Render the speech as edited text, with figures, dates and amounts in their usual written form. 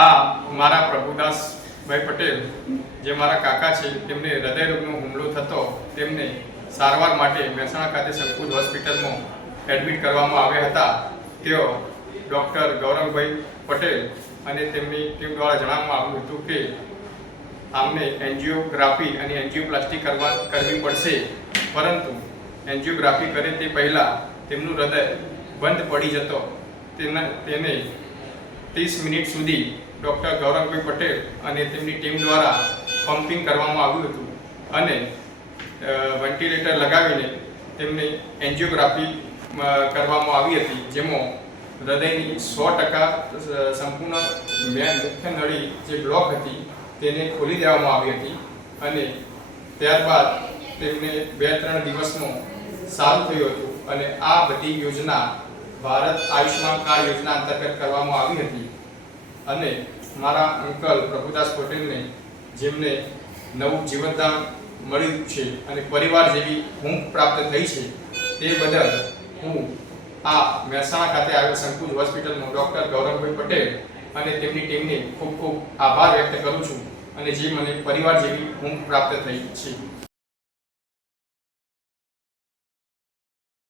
આ મારા પ્રભુદાસભાઈ પટેલ જે મારા કાકા છે તેમને હૃદયરોગનો હુમલો થતો તેમને સારવાર માટે મહેસાણા ખાતે સંકુલ હોસ્પિટલમાં એડમિટ કરવામાં આવ્યા હતા। તેઓ ડૉક્ટર ગૌરવભાઈ પટેલ અને તેમની ટીમ દ્વારા જણાવવામાં આવ્યું હતું કે આમને એન્જિયોગ્રાફી અને એન્જિયોપ્લાસ્ટી કરવી પડશે, પરંતુ એન્જિયોગ્રાફી કરે તે પહેલાં તેમનું હૃદય બંધ પડી જતો તેને 30 મિનિટ સુધી ડૉક્ટર ગૌરવભાઈ પટેલ અને તેમની ટીમ દ્વારા પમ્પિંગ કરવામાં આવ્યું હતું અને વેન્ટિલેટર લગાવીને તેમને એન્જિયોગ્રાફી કરવામાં આવી હતી, જેમાં હૃદયની 100% સંપૂર્ણ મુખ્ય નળી જે બ્લોક હતી તેને ખોલી દેવામાં આવી હતી અને ત્યારબાદ તેમને 2-3 દિવસમાં સારું થયું હતું અને આ બધી યોજના ભારત આયુષ્માન કાર્ડ યોજના અંતર્ગત કરવામાં આવી હતી અને મારા અંકલ પ્રભુદાસ પટેલને જેમને નવું જીવનદાન મળ્યું છે અને પરિવાર જેવી ઊંઘ પ્રાપ્ત થઈ છે તે બદલ હું આ મહેસાણા ખાતે આવેલ સંકુલ હોસ્પિટલનો ડૉક્ટર ગૌરવભાઈ પટેલ અને તેમની ટીમને ખૂબ ખૂબ આભાર વ્યક્ત કરું છું અને જે મને પરિવાર જેવી ઊંઘ પ્રાપ્ત થઈ છે।